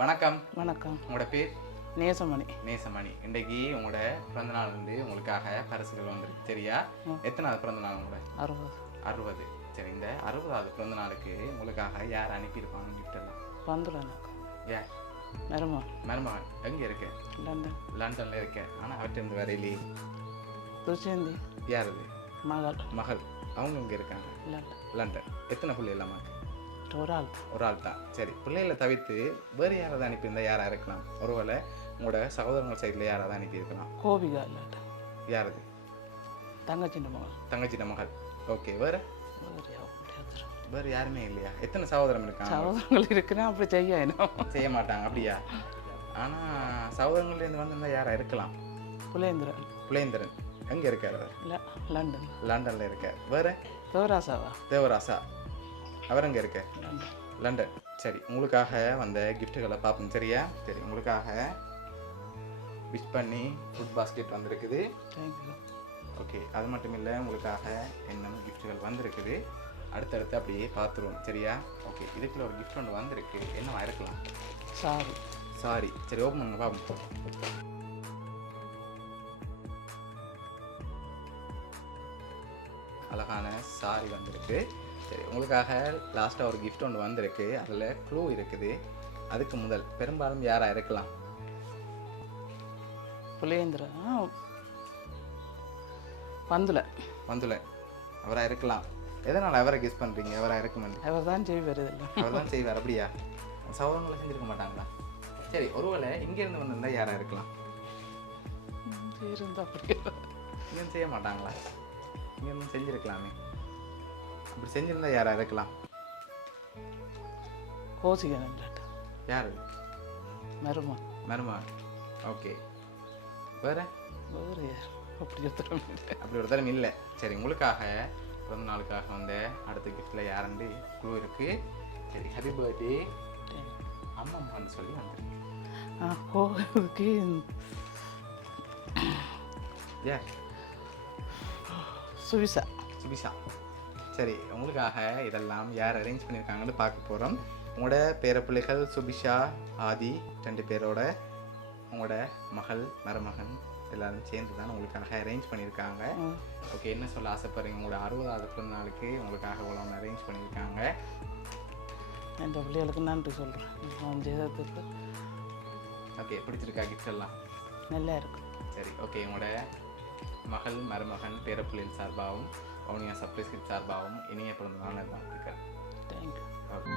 வணக்கம். வணக்கம். உங்களோட பேர்? நேசமணி. நேசமணி. இன்றைக்கு உங்களோட பிறந்தநாள் வந்து உங்களுக்காக பரிசுகள் வந்திருக்கு. சரியா? எத்தனாவது பிறந்தநாள் உங்களோட? 60. 60. சரி, இந்த 60வது பிறந்தநாளுக்கு உங்களுக்காக யார் அனுப்பியிருப்பாங்க கிஃப்ட் எல்லாம்? வந்துடுவேன். ஏன்? மருமகன் எங்கே இருக்க? லண்டன். லண்டனில் இருக்க. ஆனால் அவர்கிட்ட வரையிலே துருச்சேந்தி. யார் அது? மகள். அவங்க இங்கே இருக்காங்க லண்டன். எத்தனை பிள்ளை இல்லாமல்? ஒரு ஆள் தான். சரி, பிள்ளைகளை தவிர்த்து வேறு யாராவது அனுப்பியிருந்தால் யாராக இருக்கலாம்? ஒருவேளை உங்களோட சகோதரங்கள் சைடில் யாராவது அனுப்பியிருக்கலாம்? கோபிகா இல்லாட்ட. யார் அது? தங்கச்சின மகள். ஓகே. வேறு யாருமே இல்லையா? எத்தனை சகோதரம் இருக்காங்க? சகோதரங்கள் இருக்குன்னா அப்படி செய்ய மாட்டாங்க. அப்படியா? ஆனால் சகோதரங்கள்லேருந்து வந்திருந்தால் யாராக இருக்கலாம்? புலேந்திரன். எங்கே இருக்கார் அவர்? லண்டனில் இருக்கார். வேறு? தேவராசா. அவர் எங்கே இருக்க? லண்டன். சரி, உங்களுக்காக வந்த கிஃப்ட்டுகளை பார்ப்போம். சரியா? சரி, உங்களுக்காக விஷ் பண்ணி ஃபுட் பாஸ்கெட் வந்திருக்குது. ஓகே, அது மட்டும் இல்லை, உங்களுக்காக என்ன கிஃப்ட்டுகள் வந்திருக்குது. அடுத்தடுத்து அப்படியே பார்த்துருவோம். சரியா? ஓகே, இதுக்குள்ள ஒரு கிஃப்ட் ஒன்று வந்திருக்கு. என்னவா இருக்கலாம்? சாரி. சரி, ஓப்பன் பண்ணுங்க பார்ப்போம். அழகான சாரி வந்திருக்கு. சரி, உங்களுக்காக லாஸ்ட்டாக ஒரு கிஃப்ட் ஒன்று வந்திருக்கு. அதில் க்ளூ இருக்குது. அதுக்கு முதல் பெரும்பாலும் யாராக இருக்கலாம்? வந்துல அவராக இருக்கலாம். எதனால் அவரை கெஸ் பண்ணுறீங்க? அவராக இருக்க மாட்டேங்க. அவர் தான் செய்வார். அப்படியா? சகோதரங்களை செஞ்சுருக்க மாட்டாங்களா? சரி, ஒருவேளை இங்கேருந்து வந்திருந்தால் யாராக இருக்கலாம்? இங்கே செய்ய மாட்டாங்களா? இங்கேருந்து செஞ்சுருக்கலாமே. அப்படி செஞ்சிருந்தா யாராக இருக்கலாம்? யார்? மருமகன். ஓகே. வேறு? அப்படி ஒரு தரம் இல்லை. சரி, உங்களுக்காக பிறந்த நாளுக்காக வந்த அடுத்த கிஃப்டில் யாருன்னு குழு இருக்கு. சரி, ஹாப்பி பர்த்டே அம்மான்னு சொல்லி வந்துருக்கு. யார்? சுபிஷா. சரி, உங்களுக்காக இதெல்லாம் யார் அரேஞ்ச் பண்ணியிருக்காங்கன்னு பார்க்க போகிறோம். உங்களோட பேரப்பிள்ளைகள் சுபிஷா, ஆதி 2 பேரோட உங்களோட மகள், மருமகன் எல்லாரும் சேர்ந்து தான் உங்களுக்காக அரேஞ்ச் பண்ணியிருக்காங்க. ஓகே, என்ன சொல்ல ஆசைப்படுறீங்க? உங்களோட 60வது பிறந்த நாளுக்கு உங்களுக்காக இவ்வளோ அரேஞ்ச் பண்ணியிருக்காங்க. என் பிள்ளைகளுக்கு நன்றி சொல்கிறேன். ஓகே, பிடிச்சிருக்கா கிஃப்ட் எல்லாம்? நல்லா இருக்கு. சரி, ஓகே. உங்களோட மகள், மருமகன், பேரப்பிள்ளையின் சார்பாகவும் வவுனியா சர்ப்ரைஸ் கிட் சார்பாகவும் இனிய பிறந்த நாள் வாழ்த்துக்கள். தேங்க்யூ. ஓகே.